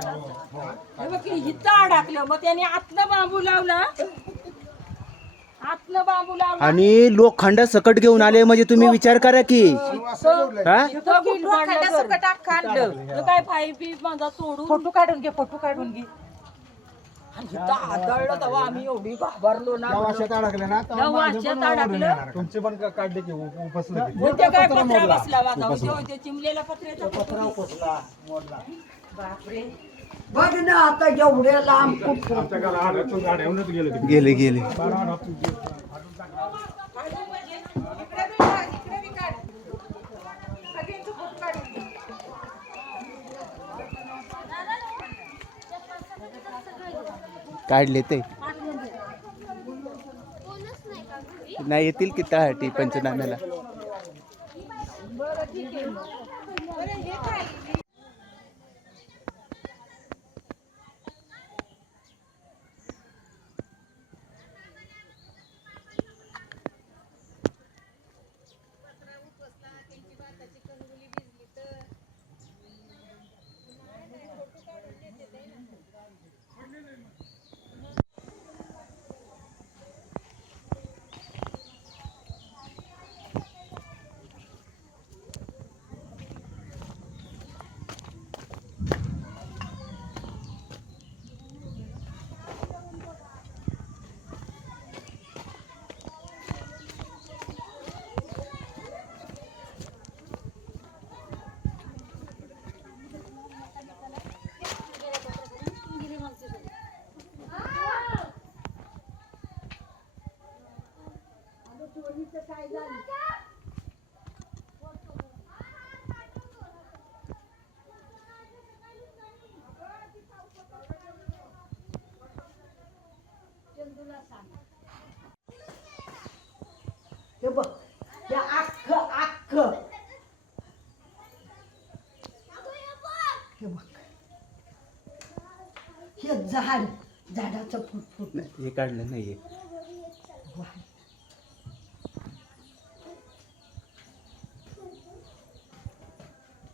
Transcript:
हे बघ इथं अडकलं, मग त्याने आतलं बांबू लावला, आतलं बांबू लावला आणि लोखंड सकट घेऊन आले म्हणजे तुम्ही विचार करा की हा काय पाईपी माझा सोडून फोटो काढून घे, फोटो काढून घे. आदळलं तेव्हा आम्ही एवढी घाबरलो ना. वाशात अडकले ना या वाशात अडकलं. तुमचे पण काढले की उपसले ते काय पत्रा बसला माझा, ते चिमलेला पत्र्याचा पत्रा उपसला मोडला. बापरे. बघ ना आता एवढे लांब आमच्या गाड्यावरूनच गेले ते. गेले गेले काढले ते नाही येतील की त्यासाठी पंचनाम्याला. हे बघ, हे अख्ख अख्ख हे बघ, हे झाडाचं फुट हे काढलं नाहीये. वाह.